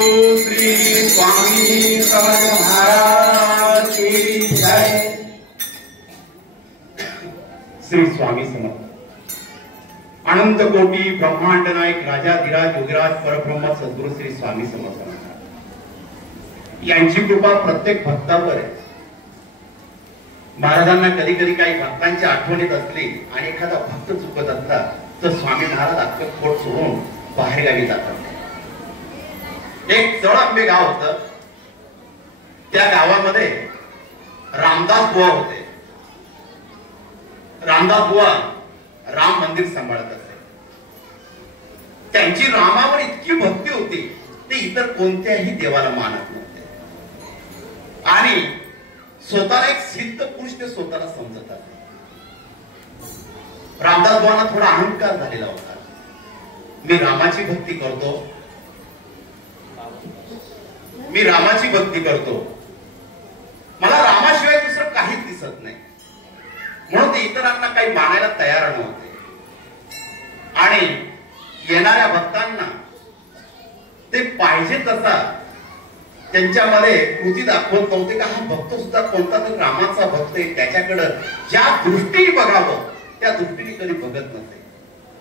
श्री स्वामी समर्थ महाराज की जय। श्री स्वामी समर्थ। अनंत कोटी ब्रह्मांड नायक राजाधिराज योगीराज परब्रह्म सद्गुरु श्री स्वामी समर्थ यांची कृपा प्रत्येक भक्तावर आहे। महाराजांना कधी कधी काही भक्तांची आठवण येत असली आणि एखादा भक्त चुकत असला तर स्वामी महाराज अख्खं पोट सोडून बाहेर गावी जातात। एक चळंबे गाव होतं, त्या गावामध्ये रामदास बुवा होते। रामदास बुवा राम मंदिर सांभाळत असे। त्यांची रामावर इतकी भक्ती होती ते इतर कोणत्याही देवाला मानत नव्हते आणि स्वतःला एक सिद्ध पुरुष ते स्वतःला समजत असते। रामदास बुवांना थोडा अहंकार झालेला होता। मी रामाची भक्ती करतो, मी रामाची भक्ती करतो, मला रामाशिवाय दुसरं काहीच दिसत नाही, म्हणून ते इतरांना काही मानायला तयार नव्हते आणि येणाऱ्या भक्तांना ते पाहिजे तसा त्यांच्यामध्ये कृती दाखवत नव्हते का हा भक्त सुद्धा कोणता तरी रामाचा भक्त आहे, त्याच्याकडे ज्या दृष्टीने बघावं त्या दृष्टीने कधी बघत नसे।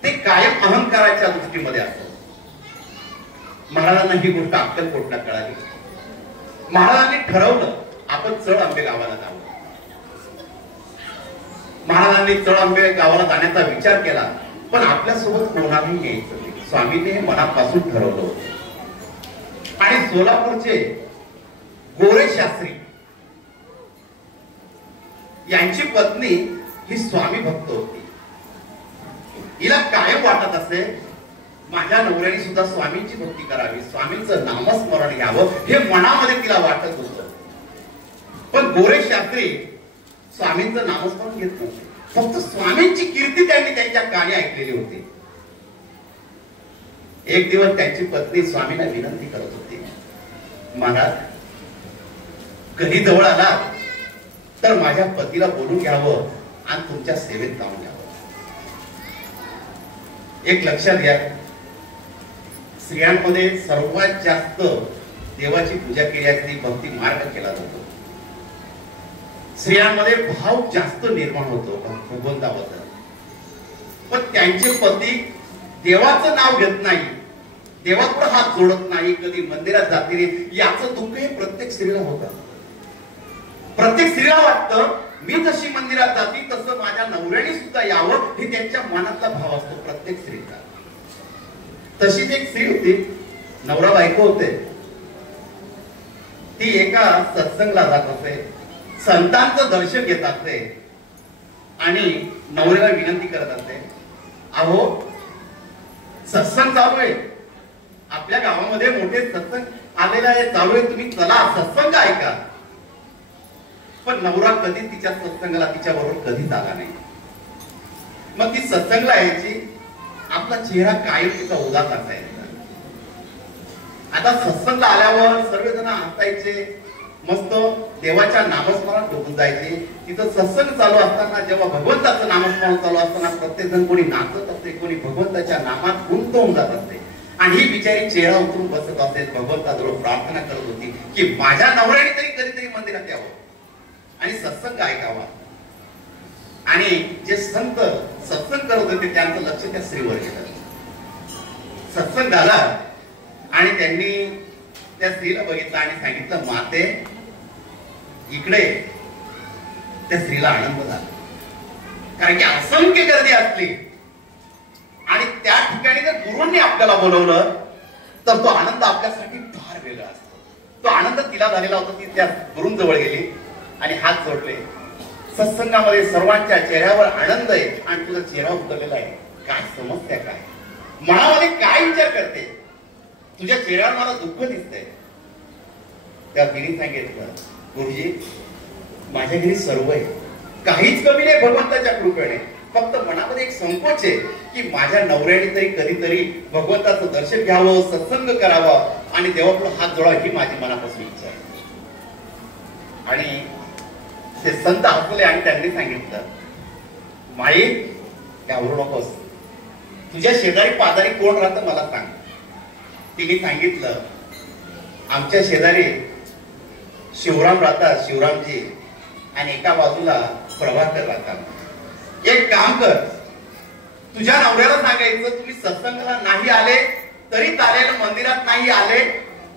ते कायम अहंकाराच्या दृष्टीमध्ये असत। महाराजांना ही गोष्ट अक्कलकोटला कळाली। महाराजांनी ठरवलं आपण चळंबे गावाला जाऊ। महाराजांनी चळंबे गावाला जाण्याचा विचार केला, पण आपल्यासोबत कोणालाही यायचं। स्वामीने हे मनापासून ठरवलं होतं आणि सोलापूरचे गोरे शास्त्री यांची पत्नी ही स्वामी भक्त होती। हिला कायम वाटत असे माझ्या नवऱ्याने सुद्धा स्वामींची भक्ती करावी, स्वामींचं नामस्मरण घ्यावं हे मनामध्ये तिला वाटत होतं। पण गोरे शास्त्री स्वामींचं नामस्मरण घेत नव्हते, फक्त स्वामींची कीर्ती त्यांनी त्यांच्या कानी ऐकलेली होती। एक दिवस त्यांची पत्नी स्वामींना विनंती करत होती, महाराज कधी जवळ आला तर माझ्या पतीला बोलून घ्यावं आणि तुमच्या सेवेत लावून घ्यावं। एक लक्षात घ्या, स्त्रियांमध्ये सर्वात जास्त देवाची पूजा केली असती भक्ती मार्ग केला जातो। स्त्रियांमध्ये भाव जास्त निर्माण होतो भगवंताबद्दल, पण त्यांचे पती देवाचं नाव घेत नाही, देवापुढे हात जोडत नाही, कधी मंदिरात जाते नाही, याचं दुःख हे प्रत्येक स्त्रीला होतं। प्रत्येक स्त्रीला वाटतं मी जशी मंदिरात जाते तसं माझ्या नवऱ्याने सुद्धा यावं हे त्यांच्या मनातला भाव असतो प्रत्येक स्त्रीचा। तशीच एक स्त्री होती, नवरा बायको होते। ती एका सत्संगला जात असे, संतांचं दर्शन घेत असते आणि नवऱ्याला विनंती करत असते, अहो सत्संग चालू आहे, आपल्या गावामध्ये मोठे सत्संग आलेला आहे, चालू आहे, तुम्ही चला सत्संग ऐका। पण नवरा कधी तिच्या सत्संगाला तिच्याबरोबर कधीच आला नाही। मग ती सत्संगला यायची, आपला चेहरा कायम तिचा उदास असायचा। आता सत्संगला आल्यावर सर्वजण हसायचे, मस्त देवाच्या नामस्मरणात डोकून जायचे। तिथं सत्संग चालू असताना जेव्हा भगवंताचं नामस्मरण चालू असताना प्रत्येक जण कोणी नाचत असते, कोणी भगवंताच्या नामात गुंत होऊन जात असते आणि ही बिचारी चेहरा उतरून बसत असते, भगवंताजवळ प्रार्थना करत होती की माझ्या नवऱ्याने तरी कधीतरी मंदिरात यावं आणि सत्संग ऐकावा। आणि जे संत सत्संग करत होते त्यांचं लक्ष त्या स्त्रीवर गेलं। सत्संग झाला आणि त्यांनी त्या स्त्रीला बघितलं आणि सांगितलं, माते इकडे। त्या स्त्रीला आनंद झाला, कारण की असंख्य गर्दी असली आणि त्या ठिकाणी जर गुरूंनी आपल्याला बोलवलं तर तो आनंद आपल्यासाठी फार वेगळा असतो। तो आनंद तिला झालेला होता। ती त्या गुरूंजवळ गेली आणि हात जोडले। सत्संगामध्ये सर्वांच्या चेहऱ्यावर आनंद आहे आणि तुझा चेहरा उतरलेला आहे, काय समस्या काय, मनामध्ये काय विचार करते, तुझ्या चेहऱ्यावर मला दुःख दिसतंय। त्या तिने सांगितलं, गुरुजी माझ्या घरी सर्व आहे, काहीच कमी नाही भगवंताच्या कृपेने, फक्त मनामध्ये एक संकोच आहे की माझ्या नवऱ्याने तरी कधीतरी भगवंताचं दर्शन घ्यावं, सत्संग करावा आणि देवापुढे हात जोडावा ही माझी मनापासून इच्छा आहे। आणि ते संत हसले आणि त्यांनी सांगितलं, माई घाबरू नकोस, तुझ्या शेजारी पाजारी कोण राहतं मला सांग। तिने सांगितलं, आमच्या शेजारी शिवराम राहतात, शिवरामजी, आणि एका बाजूला प्रभाकर राहतात. एक काम कर, तुझ्या नवऱ्याला सांगायचं तुम्ही सत्संगाला नाही आले तरी चालेल, मंदिरात नाही आले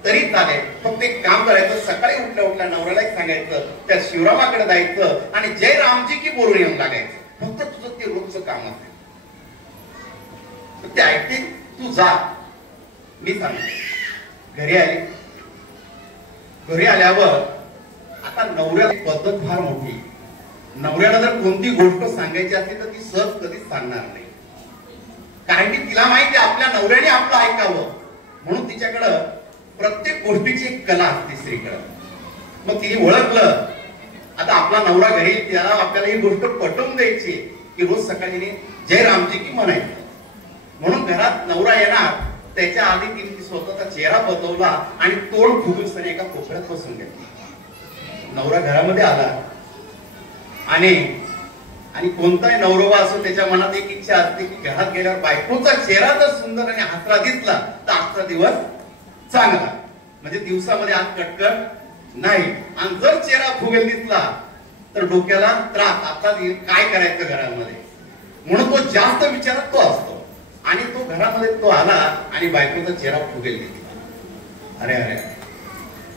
तरी चालेल, फक्त एक काम करायचं, सकाळी उठल्या उठल्या नवऱ्याला सांगायचं त्या शिवरामाकडे जायचं आणि जय रामजी की बोलून येऊन लागायचं. फक्त तुझं ते रोजचं काम असेल. ते ऐकतील, तू जा. मी सांगतो. घरी आले, घरी आल्यावर आता नवऱ्याची पद्धत फार मोठी. नवऱ्याला जर कोणती गोष्ट सांगायची असेल तर ती सहज कधीच सांगणार नाही, कारण की तिला माहिती आपल्या नवऱ्याने आपलं ऐकावं, म्हणून तिच्याकडं प्रत्येक गोष्टीची एक कला असते स्त्रीकडं. मग तिने ओळखलं आता आपला नवरा घरी, त्याला आपल्याला ही गोष्ट पटवून द्यायची की रोज सकाळी जय रामजी की म्हणायचं. म्हणून घरात नवरा येणार त्याच्या आधी तिने स्वतःचा चेहरा बदलवला आणि तोंड फुगून एका कोपऱ्यात बसून घेतला. नवरा घरामध्ये आला आणि कोणताही नवरोबा असो त्याच्या मनात एक इच्छा असते की घरात गेल्यावर बायकोचा चेहरा जर सुंदर आणि हसरा दिसला तर आजचा दिवस चांगला, म्हणजे दिवसामध्ये आज कटकट नाही. आणि जर चेहरा फुगेल दिसला तर डोक्याला त्रास, आता काय करायचं घरामध्ये, म्हणून तो जास्त विचारात तो असतो. आणि तो घरामध्ये तो आला आणि बायकोचा चेहरा फुगेल दिसला. अरे अरे,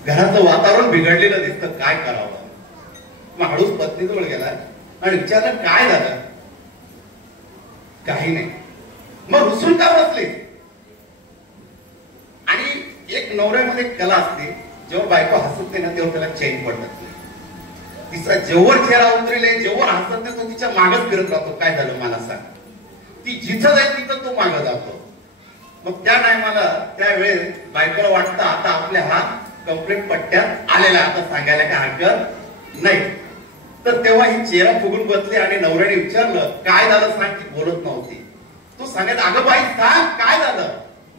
घराचं वातावरण बिघडलेलं दिसतं, काय करावं. मग हळूच पत्नीजवळ गेला आणि विचारलं काय झालं. काही नाही. मग रुसून का बसले. आणि एक नवऱ्यामध्ये कला असते, जेव्हा बायको हसत नाही ना तेव्हा त्याला चैन पडत नाही. तिचा जेव्हा चेहरा उतरेले, जेव्हा हसत नाही तो तिच्या मागच फिरत राहतो, काय झालं मला सांग. ती जिथं जाईल तिथं तो मागं जातो. मग त्या टायमाला त्यावेळेस बायकोला वाटतं आता आपल्या हात कंप्लेंट पट्ट्यात आलेला, आता सांगायला काय हरकत नाही. तर तेव्हा ही चेहरा फुगून बसली आणि नवऱ्याने विचारलं काय झालं सांग. ती बोलत नव्हती. तो सांगत अगं बाई सांग काय झालं.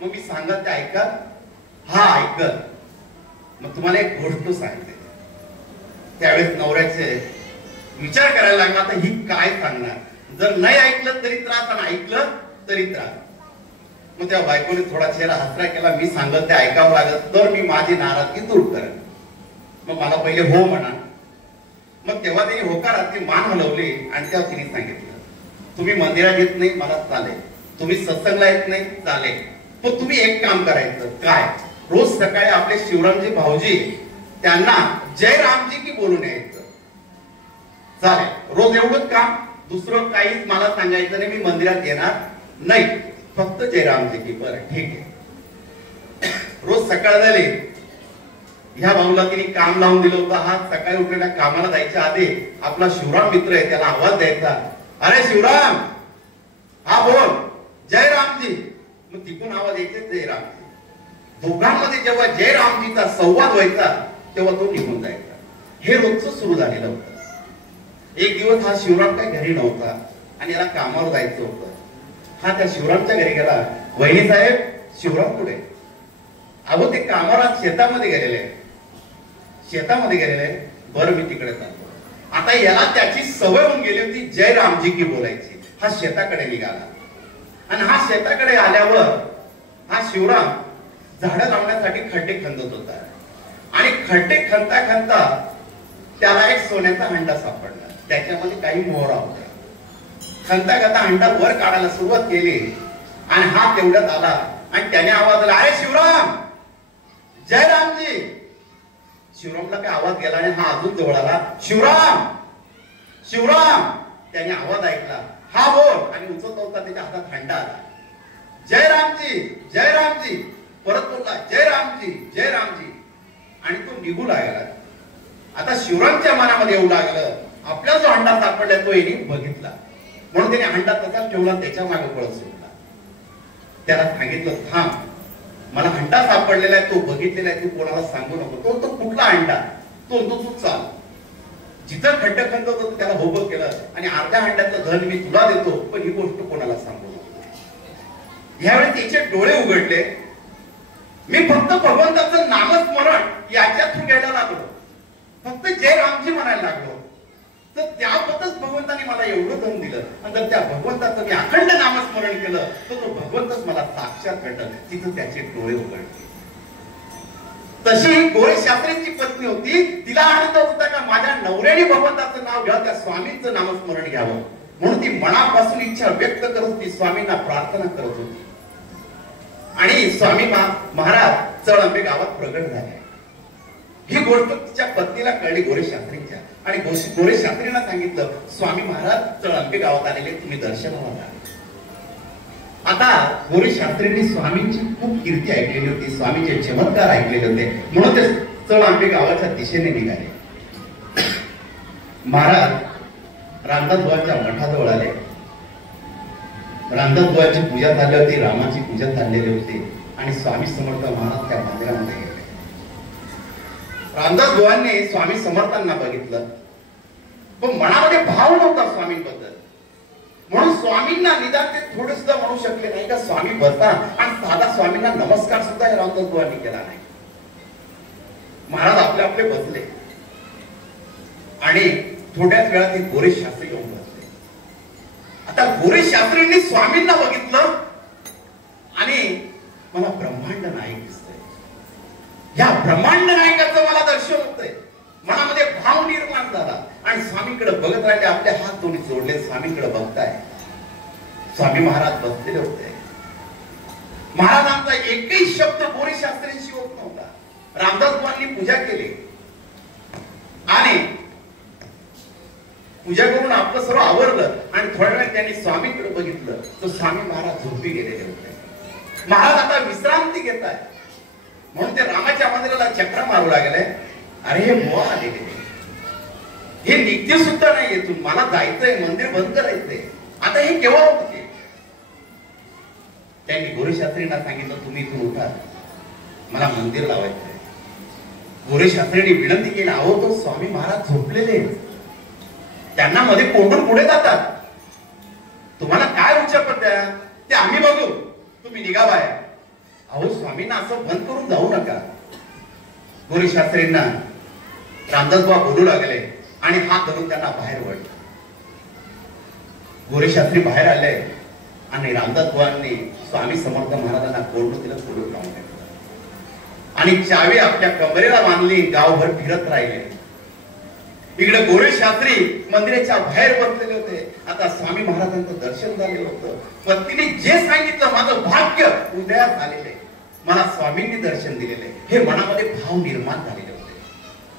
मग मी सांगत ते ऐकत, हा ऐकत. मग तुम्हाला एक गोष्ट सांगते. त्यावेळेस नवऱ्याचे विचार करायला लागला आता ही काय सांगणार, जर नाही ऐकलं तरी त्रास आणि ऐकलं तरी त्रास. मग त्या बायकोने थोडा चेहरा हसरा केला, मी सांगत ते ऐकावं लागत तर मी माझी नाराजगी दूर करेन. मग मला पहिले हो म्हणा. मग तेव्हा त्यांनी होकारात ती मान हलवली आणि तेव्हा तिने सांगितलं तुम्ही मंदिरात येत नाही मला चालेल, तुम्ही सत्संगला येत नाही चालेल, पण तुम्ही एक काम करायचं. काय, रोज सकाळी आपले शिवरामजी भाऊजी त्यांना जय रामजी की बोलून यायचं. चालेल, रोज एवढंच काम, दुसरं काहीच मला सांगायचं नाही. मी मंदिरात येणार नाही, फक्त जय रामजी की. बरं ठीक आहे. रोज सकाळ झाली, ह्या भाऊला तिने काम लावून दिलं होतं. हा सकाळी उठलेल्या कामाला जायच्या आधी आपला शिवराम मित्र आहे त्याला आवाज द्यायचा, अरे शिवराम, हा बोल जय रामजी. मग तिकून आवाज यायचे जय रामजी. दोघांमध्ये जेव्हा जय रामजीचा संवाद व्हायचा तेव्हा तो निघून जायचा. हे रोजच सुरू झालेलं होतं. एक दिवस हा शिवराम काही घरी नव्हता आणि याला कामावर जायचं होतं. हा त्या शिवरामच्या घरी गेला, वहिनी साहेब शिवराम कुठे. अहो ते कामावर आज शेतामध्ये गेलेले. शेतामध्ये गेलेले. बरं मी तिकडे जातो. आता याला त्याची सवय होऊन गेली होती जय रामजी की बोलायची. हा शेताकडे निघाला आणि हा शेताकडे आल्यावर हा शिवराम झाडं लावण्यासाठी खड्डे खंदत होता आणि खड्डे खणता खणता त्याला एक सोन्याचा हंडा सापडला. त्याच्यामध्ये काही मोहरा होत्या. खणता खणता हंडा वर काढायला सुरुवात केली आणि हा तेवढ्यात आला आणि त्याने आवाज दिला, अरे शिवराम जय रामजी. शिवरामला काय आवाज गेला आणि हा अजून जवळ आला, शिवराम शिवराम. त्याने आवाज ऐकला, हा बोल. आणि उचलता उचलता त्याच्या हातात हंडा आला. जय रामजी जय रामजी. परत बोलला जय रामजी जय रामजी. आणि तो निघू लागला. आता शिवरामच्या मनामध्ये येऊ लागलं आपला जो हंडा सापडला तो याने बघितला, म्हणून त्याने हंडा तसाच ठेवला, त्याच्या मागे पळत सुटला. त्याला सांगितलं थांब, मला हंडा सापडलेला आहे, तो बघितलेला आहे, तू कोणाला सांगू नको. तो कुठला हंडा, तो तू चाल. जिथं खड्डा खंड होतं त्याला होबं केलं आणि अर्ध्या हंड्याचं धन मी तुला देतो, पण ही गोष्ट कोणाला सांगू नको. ह्यावेळी त्याचे डोळे उघडले. मी फक्त भगवंताचं नामस्मरण याच्या थ्रू घ्यायला लागलो, फक्त जय रामजी म्हणायला लागलो. तर त्याबद्दल भगवंताने मला एवढं धन दिलं आणि जर त्या भगवंताचं मी अखंड नामस्मरण केलं तर तो भगवंतच मला साक्षात भेटल. तिथं त्याचे डोळे उघडले. तशी गोरे शास्त्रींची पत्नी होती, तिला आनंद होता का माझ्या नवऱ्याने भगवंताचं नाव घ्यावं, त्या स्वामींचं नामस्मरण घ्यावं, म्हणून ती मनापासून इच्छा व्यक्त करत होती, स्वामींना प्रार्थना करत होती. आणि स्वामी महाराज चळंबे गावात प्रगट झाले. ही गोष्ट तिच्या पत्नीला कळली, गोरे शास्त्रींच्या. आणि गोरे शास्त्रींना सांगितलं, स्वामी महाराज चळंबे गावात आलेले, तुम्ही दर्शनाला जा. आता गोरे शास्त्रींनी स्वामींची खूप कीर्ती ऐकलेली होती, स्वामीचे चमत्कार ऐकलेले होते, म्हणून ते चळंबे गावाच्या दिशेने निघाले. महाराज रामदासबुवांच्या मठाजवळ आले. रामदासबुवांची पूजा झाली होती, रामाची पूजा चाललेली होती आणि स्वामी समर्थ महाराज त्या मंदिरामध्ये गेले. रामदासबुवांनी स्वामी समर्थांना बघितलं, पण मनामध्ये भाव नव्हता स्वामींबद्दल, म्हणून स्वामींना निदान ते थोडे सुद्धा म्हणू शकले नाही का स्वामी बसता, आणि साधा स्वामींना नमस्कार सुद्धा रामदासबुवांनी केला नाही. महाराज आपले आपले बसले आणि थोड्याच वेळात हे गोरे शास्त्री येऊन बसले. आता गोरे शास्त्रींनी स्वामींना बघितलं आणि मला ब्रह्मांड नायक दिसतोय, या ब्रह्मांड नायकाचं मला दर्शन होतंय. मनामध्ये भाव निर्माण झाला आणि स्वामींकडे बघत राहिले, आपले हात दोन्ही जोडले, स्वामींकडे बघताय. स्वामी महाराज बसलेले होते. महाराजांचा एकही शब्द गोरे शास्त्रींशी होत नव्हता. रामदासबुवांनी पूजा केली आणि पूजा करून आपलं सर्व आवरलं आणि थोड्या वेळ त्यांनी स्वामींकडे बघितलं, तर स्वामी महाराज झोपी गेलेले होते. महाराज आता विश्रांती घेत आहे, म्हणून ते रामाच्या मंदिराला चक्र मारू लागले. अरे हे बुवा आलेले, हे निघते सुद्धा नाही येथून, मला जायचंय, मंदिर बंद करायचंय, आता हे केव्हा होते. त्यांनी गोरे शास्त्रींना सांगितलं, तुम्ही इथून उठा, मला मंदिर लावायचंय. गोरे शास्त्रींनी विनंती केली, अहो तो स्वामी महाराज झोपलेले, त्यांना मध्ये कोंडून पुढे जातात, तुम्हाला काय उच्चापत द्या ते आम्ही बघू, तुम्ही निघा बाहेर. अहो स्वामींना असं बंद करून जाऊ नका. गोरे शास्त्रींना रामदासबुवा बोलू लागले आणि हात धरून त्यांना बाहेर वळले. गोरे शास्त्री बाहेर आले आणि रामदासबुवांनी स्वामी समर्थ महाराजांना कोंडून दिलं, कोंडून लावून टाकलं आणि चावी आपल्या कमरेला बांधली, गावभर फिरत राहिले. इकडे गोरे शास्त्री मंदिराच्या बाहेर बसलेले होते. आता स्वामी महाराजांचं दर्शन झालेलं होतं. पत्नीने जे सांगितलं, माझं भाग्य उदयास आलेले, मला स्वामींनी दर्शन दिलेले, हे मनामध्ये भाव निर्माण झालेले होते.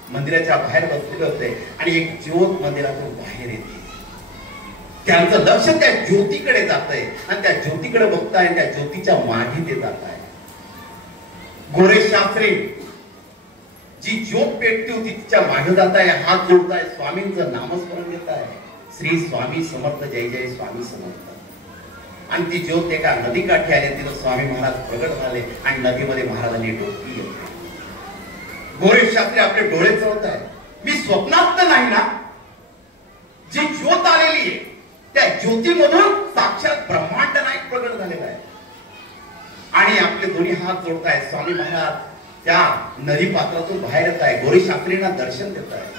मंदिराच्या बाहेर बसलेले होते आणि एक ज्योत मंदिरातून बाहेर येते. त्यांचं लक्ष त्या ज्योतीकडे जात आहे आणि त्या ज्योतीकडे बघताय, त्या ज्योतीच्या मागे ते जात आहे. गोरे शास्त्री जी ज्योत पेटती होती तिच्या मागे जात आहे, हात जोडताय, स्वामींचं नामस्मरण घेत आहे, श्री स्वामी समर्थ, जय जय स्वामी समर्थ. आणि ती ज्योत एका नदीकाठी आली, तिथं स्वामी महाराज प्रगट झाले आणि नदीमध्ये महाराजांनी डोकी घेतली. गोरे शास्त्री आपले डोळे चोळत आहे, मी स्वप्नात तर नाही ना, जी ज्योत आलेली आहे त्या ज्योतीमधून साक्षात ब्रह्मांड नायक प्रगट झालेला आहे. आणि आपले दोन्ही हात जोडताय, स्वामी महाराज त्या नदी पात्रातून बाहेर येत आहे, गोरे शास्त्रींना दर्शन देत आहे.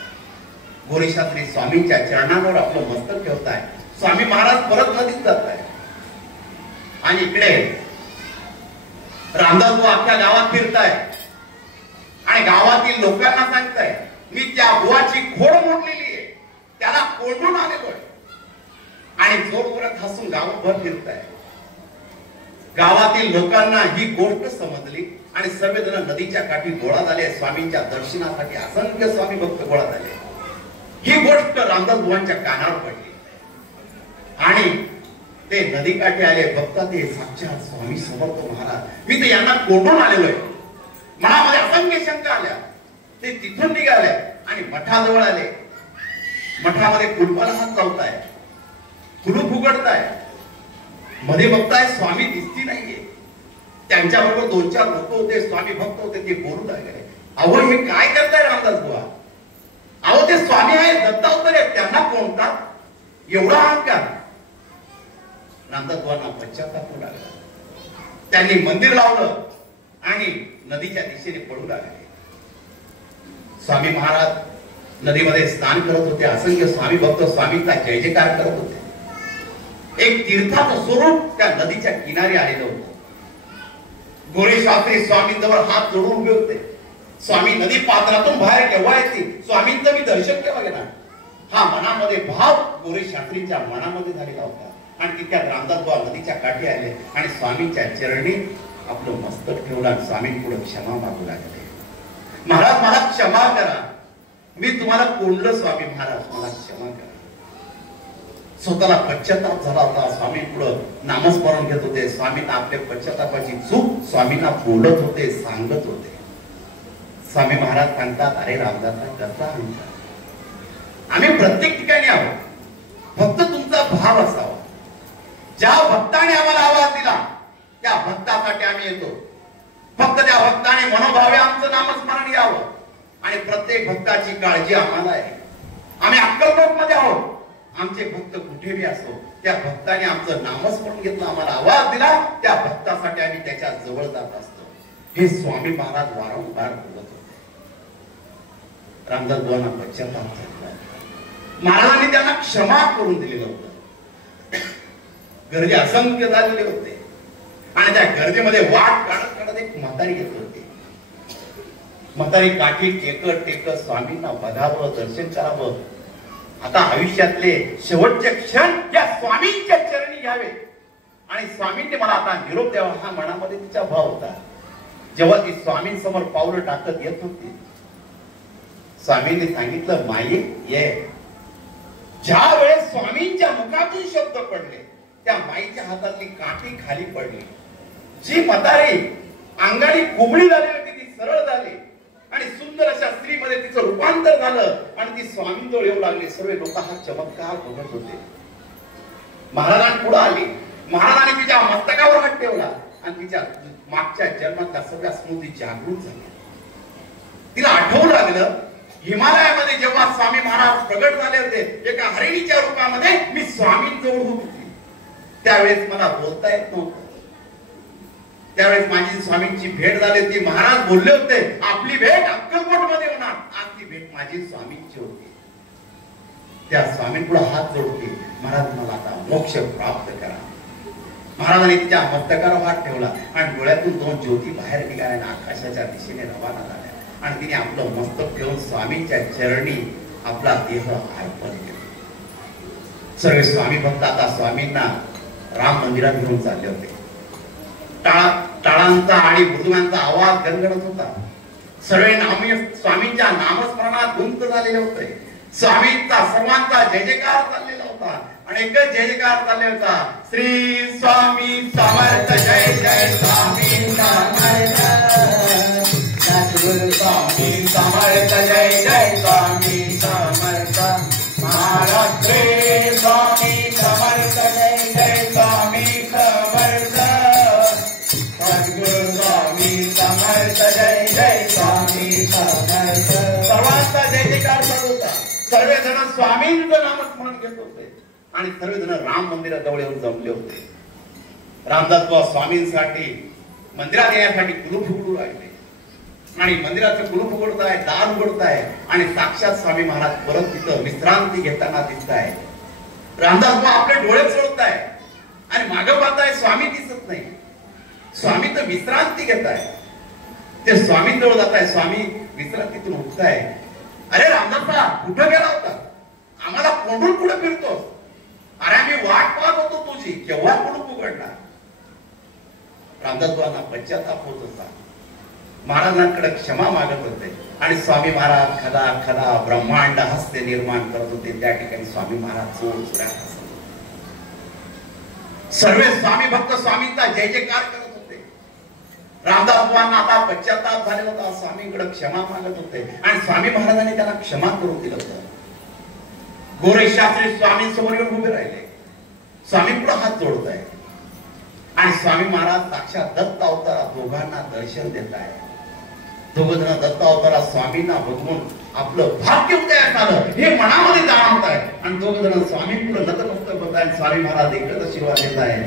गोरे शास्त्री स्वामींच्या चरणांवर आपलं मस्तक ठेवताय, स्वामी महाराज परत नदीत जात आहे. आणि इकडे रामदासबुवा अख्ख्या गावात फिरताय आणि गावातील लोकांना सांगताय, मी त्या बुवाची खोड मोडलेली आहे, त्याला कोंडून आलेलो आहे. आणि जोरजोरात हसून गावभर फिरताय. गावातील लोकांना ही गोष्ट समजली आणि सर्वजण नदीच्या काठी गोळा झाले. स्वामींच्या दर्शनासाठी असंख्य स्वामी भक्त गोळा झाले. ही गोष्ट रामदासबुवांच्या कानावर पडली आणि ते नदीकाठी आले. बघता ते साक्षात स्वामी समर्थ महाराज, मी तर यांना कोंडून आलेलो आहे. मनामध्ये असंख्य शंका आल्या. ते तिथून निघाले आणि मठाजवळ आले. मठामध्ये कुलपाला हात लावताय, कुलूप उघडताय, मध्ये बघताय स्वामी दिसती नाहीये. त्यांच्याबरोबर 2-4 लोक होते, स्वामी भक्त होते, ते बोलू लागले, अहो हे काय करताय रामदासबुवा, अहो ते स्वामी आहे, दत्तावतार आहेत, त्यांना कोणता एवढा अहंकार. रामदासबुवांना पश्चाताप होऊ लागला. त्यांनी मंदिर लावलं आणि नदीच्या दिशेने पळू लागले. स्वामी महाराज नदीमध्ये स्नान करत होते. असंख्य स्वामी भक्त स्वामींचा जय जयकार करत होते. एक तीर्थाचं स्वरूप त्या नदीच्या किनारी आलेलं होतं. गोरे शास्त्री स्वामींजवळ हात जोडून उभे होते. स्वामी नदी पात्रातून बाहेर केव्हा येतील, स्वामींचं मी दर्शन केव्हा घेणार, हा मनामध्ये भाव गोरे शास्त्रीच्या मनामध्ये झालेला होता. आणि तिथल्या रामदासबाबा नदीच्या काठी आले आणि स्वामींच्या चरणी आपलं मस्तक ठेवलं. स्वामींपुढे क्षमा मागू लागले. महाराज मला क्षमा करा, मी तुम्हाला कोंडलं स्वामी महाराज, मला क्षमा करा. स्वतःला पश्चाताप झाला होता. स्वामी पुढे नामस्मरण घेत होते. स्वामींना आपल्या पश्चातापाची चूक स्वामींना बोलत होते, सांगत होते. स्वामी महाराज सांगतात, अरे रामदासा कसा आम्ही प्रत्येक ठिकाणी आहोत, फक्त तुमचा भाव असावा. ज्या भक्ताने आम्हाला आवाज दिला त्या भक्तासाठी आम्ही येतो. फक्त त्या भक्ताने मनोभावे आमचं नामस्मरण यावं. आणि प्रत्येक भक्ताची काळजी आम्हाला आहे. आम्ही अक्कलकोट मध्ये आहोत. आमचे भक्त कुठेही असो, त्या भक्ताने आमचं नामस्मरण घेतलं, आम्हाला आवाज दिला, त्या भक्तासाठी आम्ही त्याच्या जवळ जात असतो. हे स्वामी महाराज वारंवार बोलत होते. रामदास बाबांना पश्चाताप झाला. महाराजांनी त्यांना क्षमा करून दिलेलं होतं. गर्दी असंख्य झालेले होते आणि त्या गर्दीमध्ये वाट काढत काढत एक म्हातारी घेत होती. म्हातारी काठी टेकत टेकत स्वामींना बघावं, दर्शन करावं. आता आयुष्यातले शेवटचे क्षण या स्वामींच्या चरणी घ्यावे आणि स्वामींनी मला आता निरोप द्यावा, हा मनामध्ये तिचा भाव होता. जेव्हा ती स्वामींसमोर पावलं टाकत येत होती, स्वामींनी सांगितलं, माई ये. ज्या वेळेस स्वामींच्या मुखातून शब्द पडले, त्या माईच्या हातातली काठी खाली पडली. जी म्हातारी अंगाने कोबळी झाली होती ती सरळ झाली आणि सुंदर अशा स्त्रीमध्ये तिचं रूपांतर झालं आणि ती स्वामींजवळ येऊ लागली. सर्व लोक हा चमत्कार बघत होते. महाराजांपुढे आली. महाराजांनी तिच्या मस्तकावर हात ठेवला आणि तिच्या मागच्या जन्मातल्या सगळ्या स्मृती जागृत झाल्या. तिला आठवू लागलं, हिमालयामध्ये जेव्हा स्वामी महाराज प्रगट झाले होते एका हरिणीच्या रूपामध्ये, मी स्वामींजवळ होती. त्यावेळेस मला बोलता येत नव्हतं. त्यावेळेस माझी स्वामींची भेट झाली होती. महाराज बोलले होते, आपली भेट अक्कलकोट मध्ये होणार. आज ती भेट माझी स्वामींची होती. त्या स्वामींपुढे हात जोडते, महाराज मला आता मोक्ष प्राप्त करा. महाराजांनी तिच्या मस्तकावर हात ठेवला आणि डोळ्यातून दोन ज्योती बाहेर निघाल्या आणि आकाशाच्या दिशेने रवाना झाल्या आणि तिने आपलं मस्तक ठेवून स्वामींच्या चरणी आपला देह अर्पण केला. सर्व स्वामी भक्त आता स्वामींना राम मंदिरात घेऊन चालले होते. टाळांचा आणि मृदुंगांचा आवाज गणगणत होता. सर्व स्वामींच्या नामस्मरणात गुंत झालेले होते. स्वामींचा सर्वांचा जय जयकार चाललेला होता आणि एकच जय जयकार चालले होता, श्री स्वामी समर्थ, जय जय स्वामी समर्थ, सद्गुरु स्वामी समर्थ, जय जय स्वामी समर्थ, महाराज श्री स्वामी समर्थ, जय जय स्वामी समर्थ, सद्गुरु स्वामी समर्थ, जय जय स्वामी समर्थ. सर्वांचा जय जयकार चालू होता. सर्वजण स्वामींचं नामस्मरण घेत होते आणि सर्वजण राम मंदिराजवळ येऊन जमले होते. रामदास बाबा स्वामींसाठी मंदिरात येण्यासाठी कुलूप उघडू लागले आणि मंदिराचं कुलूप उघडताय, दार उघडताय आणि साक्षात स्वामी महाराज परत तिथं विश्रांती घेताना दिसताय. रामदास बाबा आपले डोळे चोळताय आणि मागं पाहताय, स्वामी दिसत नाही. स्वामी तर विश्रांती घेताय. ते स्वामींजवळ जाताय. स्वामी विश्रांतीतून उठताय. अरे रामदासा, कुठं गेला होता? आम्हाला कोंडून कुठे फिरतो? अरे आम्ही वाट पाहत होतो तुझी, केव्हा कुलूप उघडणार? रामदास बाबांना पश्चाताप होत होता. महाराजांकडे क्षमा मागत होते आणि स्वामी महाराज खदा खदा ब्रह्मांड हस्ते निर्माण करत होते. त्या ठिकाणी स्वामी महाराज जोर जोरात हसत होते. सर्व स्वामी भक्त स्वामींचा जय जयकार करत होते. रामदास बाबांना आता पश्चाताप झालेला होता. स्वामींकडे क्षमा मागत होते आणि स्वामी महाराजांनी त्यांना क्षमा करून दिलं होतं. गोरे शास्त्री स्वामींसमोर येऊन उभे राहिले. स्वामी पुढे हात जोडत आहे आणि स्वामी महाराज साक्षात दत्त अवतारात दोघांना दर्शन देत आहे. दोघ जण दत्त अवतारात स्वामींना बघून आपलं भाग्य उदयास आलं हे मनामध्ये जाणवत आहे आणि दोघ जण स्वामी पुढे नतमस्तक होत आहेत. स्वामी महाराज एकच आशीर्वाद देत आहे.